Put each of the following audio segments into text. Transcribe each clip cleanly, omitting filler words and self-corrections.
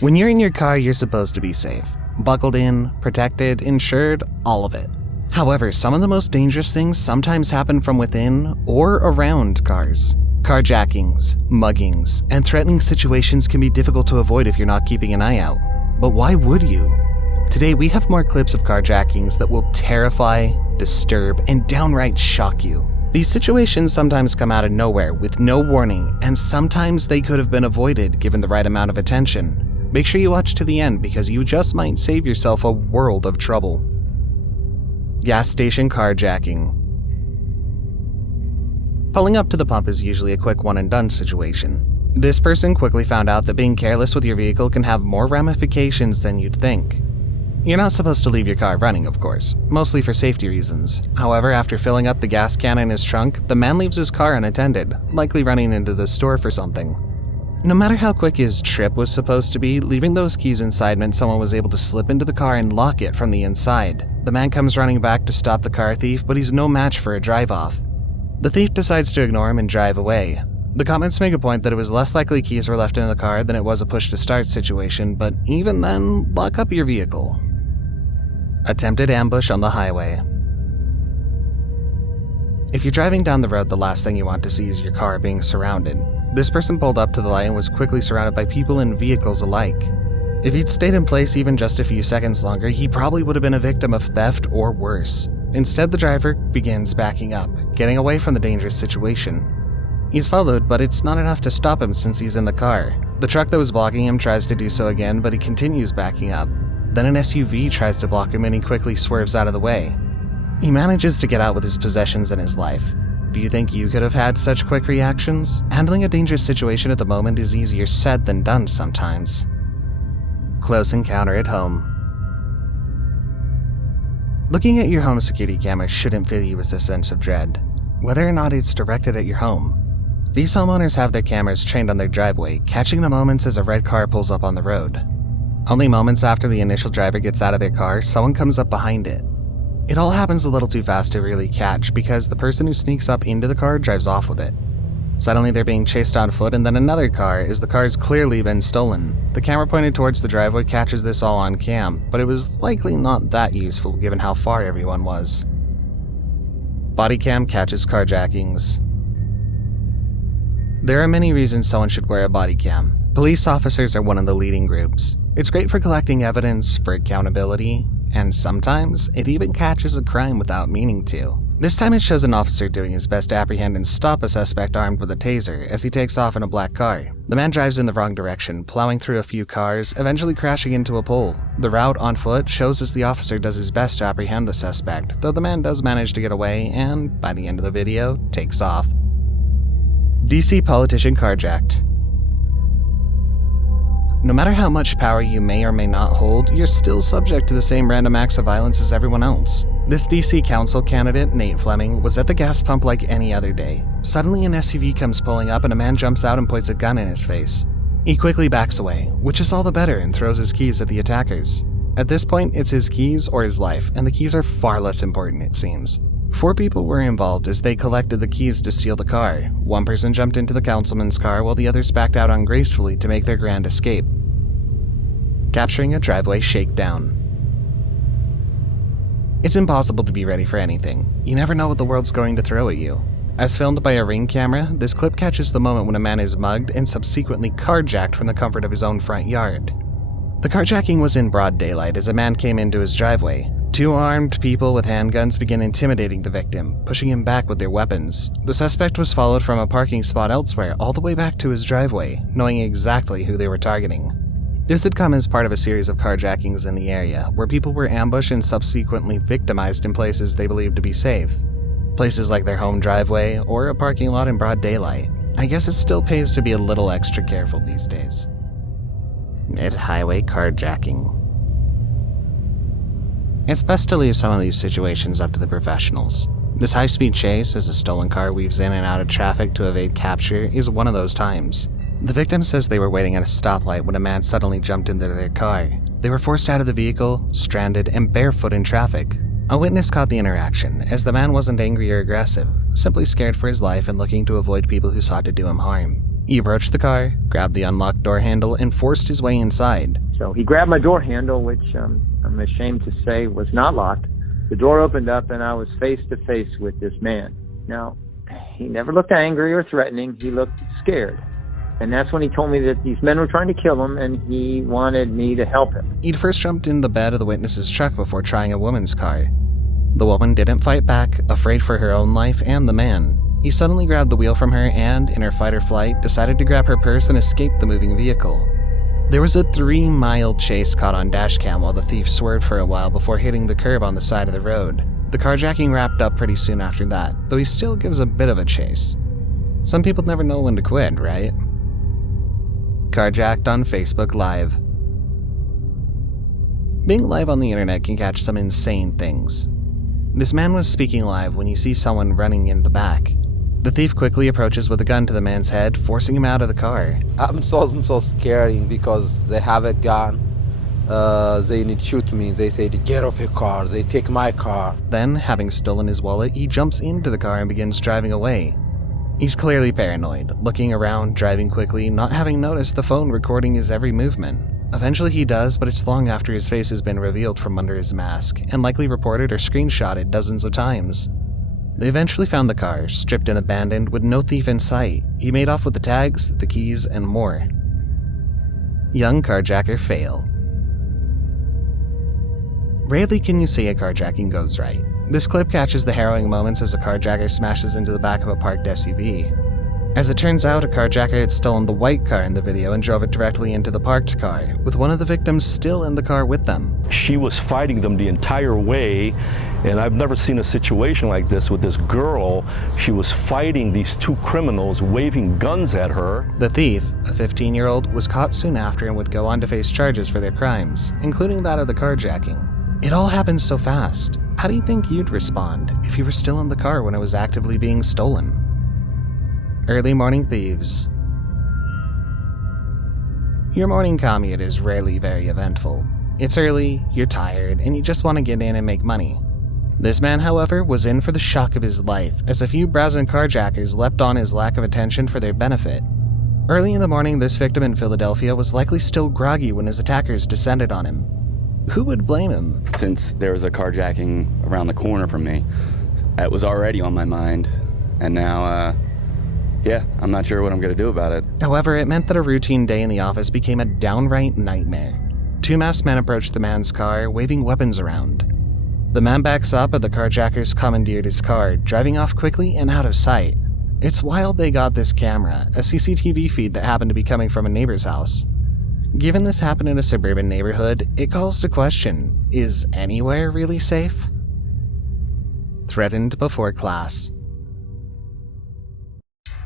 When you're in your car, you're supposed to be safe. Buckled in, protected, insured, all of it. However, some of the most dangerous things sometimes happen from within or around cars. Carjackings, muggings, and threatening situations can be difficult to avoid if you're not keeping an eye out. But why would you? Today we have more clips of carjackings that will terrify, disturb, and downright shock you. These situations sometimes come out of nowhere with no warning, and sometimes they could have been avoided given the right amount of attention. Make sure you watch to the end because you just might save yourself a world of trouble. Gas station carjacking. Pulling up to the pump is usually a quick one and done situation. This person quickly found out that being careless with your vehicle can have more ramifications than you'd think. You're not supposed to leave your car running, of course, mostly for safety reasons. However, after filling up the gas can in his trunk, the man leaves his car unattended, likely running into the store for something. No matter how quick his trip was supposed to be, leaving those keys inside meant someone was able to slip into the car and lock it from the inside. The man comes running back to stop the car thief, but he's no match for a drive-off. The thief decides to ignore him and drive away. The comments make a point that it was less likely keys were left in the car than it was a push-to-start situation, but even then, lock up your vehicle. Attempted ambush on the highway. If you're driving down the road, the last thing you want to see is your car being surrounded. This person pulled up to the light and was quickly surrounded by people and vehicles alike. If he'd stayed in place even just a few seconds longer, he probably would have been a victim of theft or worse. Instead, the driver begins backing up, getting away from the dangerous situation. He's followed, but it's not enough to stop him since he's in the car. The truck that was blocking him tries to do so again, but he continues backing up. Then an SUV tries to block him and he quickly swerves out of the way. He manages to get out with his possessions and his life. Do you think you could have had such quick reactions? Handling a dangerous situation at the moment is easier said than done sometimes. Close encounter at home. Looking at your home security camera shouldn't fill you with a sense of dread, whether or not it's directed at your home. These homeowners have their cameras trained on their driveway, catching the moments as a red car pulls up on the road. Only moments after the initial driver gets out of their car, someone comes up behind it. It all happens a little too fast to really catch because the person who sneaks up into the car drives off with it. Suddenly they're being chased on foot and then another car as the car's clearly been stolen. The camera pointed towards the driveway catches this all on cam, but it was likely not that useful given how far everyone was. Bodycam catches carjackings. There are many reasons someone should wear a bodycam. Police officers are one of the leading groups. It's great for collecting evidence, for accountability, and sometimes it even catches a crime without meaning to. This time it shows an officer doing his best to apprehend and stop a suspect armed with a taser as he takes off in a black car. The man drives in the wrong direction, plowing through a few cars, eventually crashing into a pole. The route on foot shows as the officer does his best to apprehend the suspect, though the man does manage to get away and, by the end of the video, takes off. DC politician carjacked. No matter how much power you may or may not hold, you're still subject to the same random acts of violence as everyone else. This DC council candidate, Nate Fleming, was at the gas pump like any other day. Suddenly an SUV comes pulling up and a man jumps out and points a gun in his face. He quickly backs away, which is all the better, and throws his keys at the attackers. At this point, it's his keys or his life, and the keys are far less important, it seems. 4 people were involved as they collected the keys to steal the car. One person jumped into the councilman's car while the others backed out ungracefully to make their grand escape. Capturing a driveway shakedown. It's impossible to be ready for anything. You never know what the world's going to throw at you. As filmed by a Ring camera, this clip catches the moment when a man is mugged and subsequently carjacked from the comfort of his own front yard. The carjacking was in broad daylight as a man came into his driveway. 2 armed people with handguns began intimidating the victim, pushing him back with their weapons. The suspect was followed from a parking spot elsewhere all the way back to his driveway, knowing exactly who they were targeting. This had come as part of a series of carjackings in the area, where people were ambushed and subsequently victimized in places they believed to be safe. Places like their home driveway or a parking lot in broad daylight. I guess it still pays to be a little extra careful these days. Mid-highway carjacking. It's best to leave some of these situations up to the professionals. This high-speed chase as a stolen car weaves in and out of traffic to evade capture is one of those times. The victim says they were waiting at a stoplight when a man suddenly jumped into their car. They were forced out of the vehicle, stranded, and barefoot in traffic. A witness caught the interaction, as the man wasn't angry or aggressive, simply scared for his life and looking to avoid people who sought to do him harm. He approached the car, grabbed the unlocked door handle, and forced his way inside. So he grabbed my door handle, which I'm ashamed to say was not locked. The door opened up and I was face to face with this man. Now, he never looked angry or threatening. He looked scared. And that's when he told me that these men were trying to kill him and he wanted me to help him. He'd first jumped in the bed of the witness's truck before trying a woman's car. The woman didn't fight back, afraid for her own life and the man. He suddenly grabbed the wheel from her and, in her fight or flight, decided to grab her purse and escape the moving vehicle. There was a 3-mile chase caught on dashcam while the thief swerved for a while before hitting the curb on the side of the road. The carjacking wrapped up pretty soon after that, though he still gives a bit of a chase. Some people never know when to quit, right? Carjacked on Facebook Live. Being live on the internet can catch some insane things. This man was speaking live when you see someone running in the back. The thief quickly approaches with a gun to the man's head, forcing him out of the car. I'm so scared because they have a gun. They need to shoot me. They say to get off your car. They take my car. Then, having stolen his wallet, he jumps into the car and begins driving away. He's clearly paranoid, looking around, driving quickly, not having noticed the phone recording his every movement. Eventually he does, but it's long after his face has been revealed from under his mask, and likely reported or screenshotted dozens of times. They eventually found the car, stripped and abandoned, with no thief in sight. He made off with the tags, the keys, and more. Young carjacker fail. Rarely can you see a carjacking goes right. This clip catches the harrowing moments as a carjacker smashes into the back of a parked SUV. As it turns out, a carjacker had stolen the white car in the video and drove it directly into the parked car, with one of the victims still in the car with them. She was fighting them the entire way, and I've never seen a situation like this with this girl. She was fighting these two criminals, waving guns at her. The thief, a 15-year-old, was caught soon after and would go on to face charges for their crimes, including that of the carjacking. It all happened so fast. How do you think you'd respond if you were still in the car when it was actively being stolen? Early morning thieves. Your morning commute is rarely very eventful. It's early, you're tired, and you just want to get in and make money. This man, however, was in for the shock of his life, as a few brazen carjackers leapt on his lack of attention for their benefit. Early in the morning, this victim in Philadelphia was likely still groggy when his attackers descended on him. Who would blame him? Since there was a carjacking around the corner from me, it was already on my mind, and now, I'm not sure what I'm going to do about it. However, it meant that a routine day in the office became a downright nightmare. Two masked men approached the man's car, waving weapons around. The man backs up, and the carjackers commandeered his car, driving off quickly and out of sight. It's wild they got this camera, a CCTV feed that happened to be coming from a neighbor's house. Given this happened in a suburban neighborhood, it calls to question, is anywhere really safe? Threatened before class.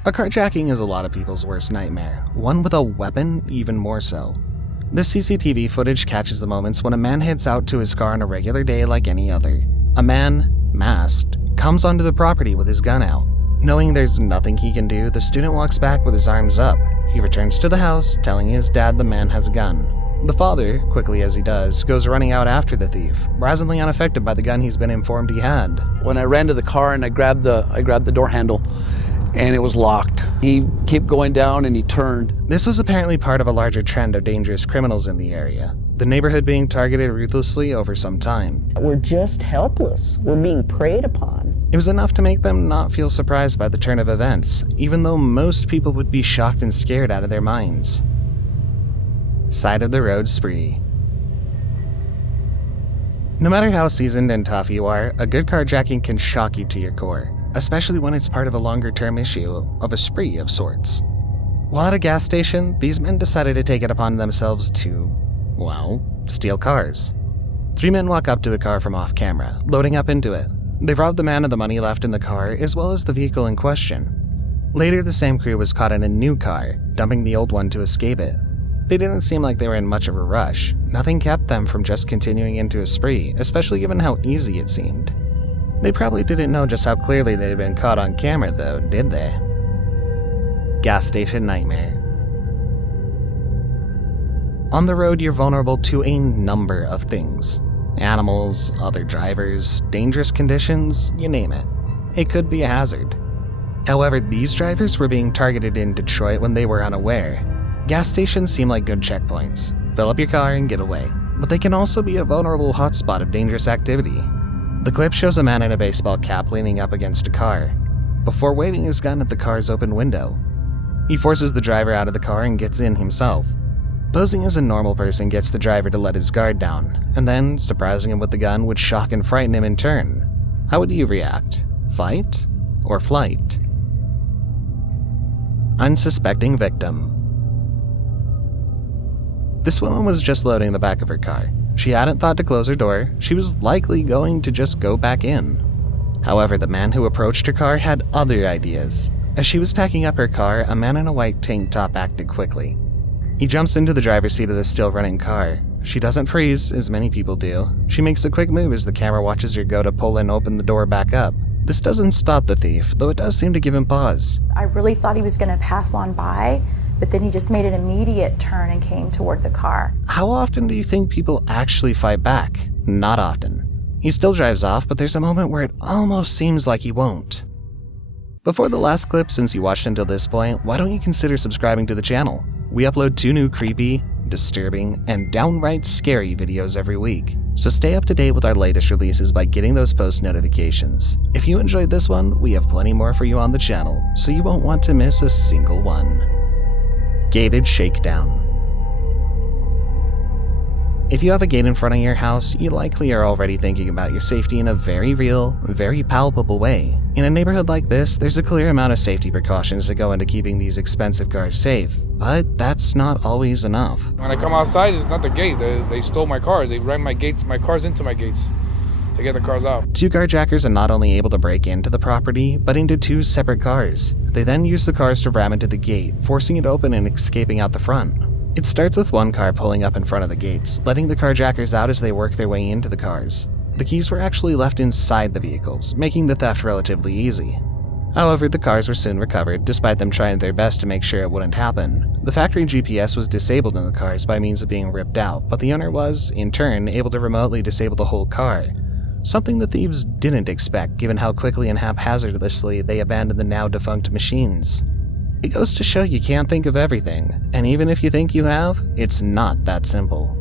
A carjacking is a lot of people's worst nightmare, one with a weapon even more so. This CCTV footage catches the moments when a man heads out to his car on a regular day like any other. A man, masked, comes onto the property with his gun out. Knowing there's nothing he can do, the student walks back with his arms up. He returns to the house, telling his dad the man has a gun. The father, quickly as he does, goes running out after the thief, brazenly unaffected by the gun he's been informed he had. When I ran to the car and I grabbed the door handle, and it was locked. He kept going down and he turned. This was apparently part of a larger trend of dangerous criminals in the area, the neighborhood being targeted ruthlessly over some time. We're just helpless. We're being preyed upon. It was enough to make them not feel surprised by the turn of events, even though most people would be shocked and scared out of their minds. Side of the road spree. No matter how seasoned and tough you are, a good carjacking can shock you to your core, especially when it's part of a longer-term issue of a spree of sorts. While at a gas station, these men decided to take it upon themselves to, steal cars. 3 men walk up to a car from off-camera, loading up into it. They rob the man of the money left in the car, as well as the vehicle in question. Later, the same crew was caught in a new car, dumping the old one to escape it. They didn't seem like they were in much of a rush. Nothing kept them from just continuing into a spree, especially given how easy it seemed. They probably didn't know just how clearly they had been caught on camera though, did they? Gas station nightmare. On the road, you're vulnerable to a number of things. Animals, other drivers, dangerous conditions, you name it. It could be a hazard. However, these drivers were being targeted in Detroit when they were unaware. Gas stations seem like good checkpoints. Fill up your car and get away. But they can also be a vulnerable hotspot of dangerous activity. The clip shows a man in a baseball cap leaning up against a car, before waving his gun at the car's open window. He forces the driver out of the car and gets in himself. Posing as a normal person gets the driver to let his guard down, and then surprising him with the gun would shock and frighten him in turn. How would you react? Fight or flight? Unsuspecting victim. This woman was just loading the back of her car. She hadn't thought to close her door. She was likely going to just go back in. However, the man who approached her car had other ideas. As she was packing up her car, a man in a white tank top acted quickly. He jumps into the driver's seat of the still running car. She doesn't freeze, as many people do. She makes a quick move as the camera watches her go to pull and open the door back up. This doesn't stop the thief, though it does seem to give him pause. I really thought he was going to pass on by, but then he just made an immediate turn and came toward the car. How often do you think people actually fight back? Not often. He still drives off, but there's a moment where it almost seems like he won't. Before the last clip, since you watched until this point, why don't you consider subscribing to the channel? We upload 2 new creepy, disturbing, and downright scary videos every week, so stay up to date with our latest releases by getting those post notifications. If you enjoyed this one, we have plenty more for you on the channel, so you won't want to miss a single one. Gated Shakedown. If you have a gate in front of your house, you likely are already thinking about your safety in a very real, very palpable way. In a neighborhood like this, there's a clear amount of safety precautions that go into keeping these expensive cars safe, but that's not always enough. When I come outside, it's not the gate. They stole my cars. They ran my cars into my gates to get the cars out. 2 carjackers are not only able to break into the property, but into 2 separate cars. They then use the cars to ram into the gate, forcing it open and escaping out the front. It starts with one car pulling up in front of the gates, letting the carjackers out as they work their way into the cars. The keys were actually left inside the vehicles, making the theft relatively easy. However, the cars were soon recovered, despite them trying their best to make sure it wouldn't happen. The factory GPS was disabled in the cars by means of being ripped out, but the owner was, in turn, able to remotely disable the whole car. Something the thieves didn't expect, given how quickly and haphazardly they abandoned the now-defunct machines. It goes to show you can't think of everything, and even if you think you have, it's not that simple.